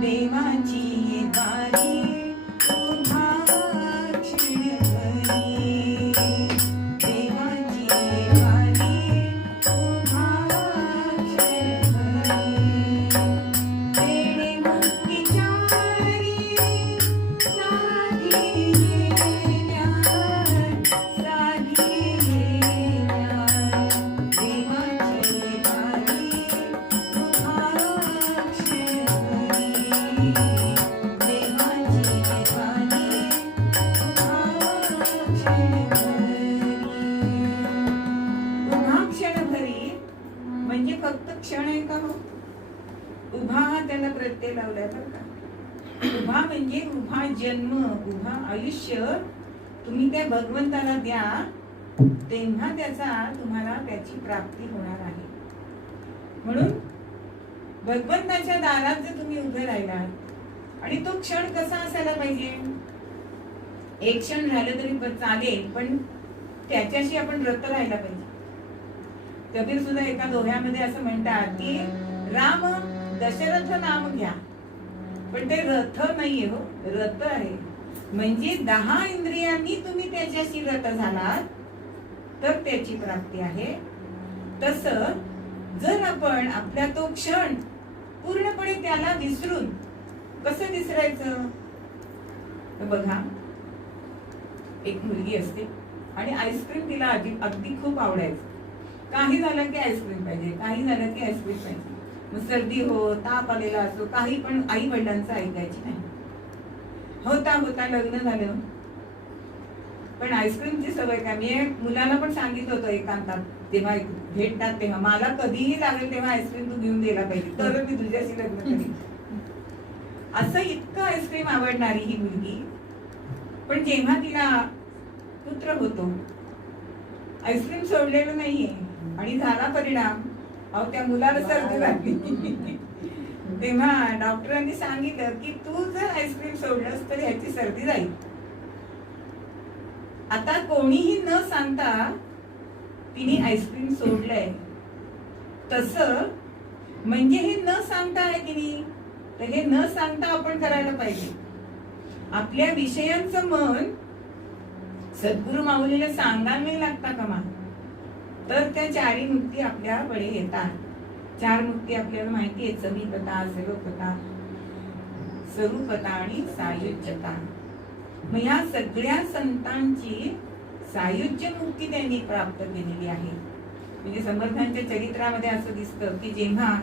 देवाची वारी उभा क्षणभरी, देवाची वारी उभा क्षणभरी, तेणे मुक्तीच्या वारी साधी येण्या, साधी येण्या, देवाची वारी उभा क्षणभरी, देवाची वारी उभा क्षणभरी म्हणजे फक्त क्षण आहे का हो? उभा हा त्याला प्रत्यय लावलाय बरं का. उभा म्हणजे उभा जन्म, उभा आयुष्य तुम्ही त्या भगवंताला द्या, तेव्हा तुम्हाला त्याची प्राप्ती होणार आहे. म्हणून भगवंताच्या दारात जर तुम्ही उभे राहिलात आणि तो क्षण कसा असायला पाहिजे, एक क्षण झालं तरी चालेल, पण त्याच्याशी आपण रत राहायला पाहिजे. कबीर सुद्धा एका दोह्यामध्ये असं म्हणतात की राम दशरथ नाम घ्या, पण ते रथ नाहीये हो, रत आहे. म्हणजे 10 इंद्रियांनी तुम्ही त्याच्याशी रत झालात तर त्याची प्राप्ती आहे. तसं जर आपण आपला तो क्षण पूर्णपणे त्याला विसरून, कसं विसरायचं? बघा, एक मुलगी असते आणि आईस्क्रीम तिला अगदी खूप आवडायचं. काही झालं की आईस्क्रीम पाहिजे, काही झालं की आईस्क्रीम पाहिजे. मग सर्दी हो, ताप आलेला असो, काही पण आई वडिलांचं ऐकायची नाही. होता होता लग्न झालं पण आईस्क्रीमची सवय काय. मी मुलाला पण सांगितलं होतं एकांतात, तेव्हा भेटतात तेव्हा, मला कधीही लागेल तेव्हा आईस्क्रीम तू घेऊन द्यायला पाहिजे, तर मी तुझ्याशी लग्न करीन. असं इतकं आईस्क्रीम आवडणारी ही मुलगी, पण जेव्हा तिला पुत्र होतो, आईस्क्रीम सोडलेलं नाहीये आणि झाला परिणाम, अहो त्या मुलाला सर्दी लागली. तेव्हा डॉक्टरांनी सांगितलं की तू जर आईस्क्रीम सोडलंस तर ह्याची सर्दी जाईल. आता कोणीही न सांगता तिने आईस्क्रीम सोडलंय. तसं म्हणजे हे न सांगता आहे की नाही, तर हे न सांगता आपण करायला पाहिजे. आपल्या विषयांचं मन सद्गुरु माऊलीला सांगायला नाही लागता कामा, तर त्या 4 मुक्ती आपल्याकडे येतात. 4 मुक्ती आपल्याला माहिती आहे, समीपता, सर्वपता, स्वरूपता आणि सायुज्यता. मग या सगळ्या संतांची सायुज्य मुक्ती त्यांनी प्राप्त केलेली आहे. म्हणजे समर्थांच्या चरित्रामध्ये असं दिसतं की जेव्हा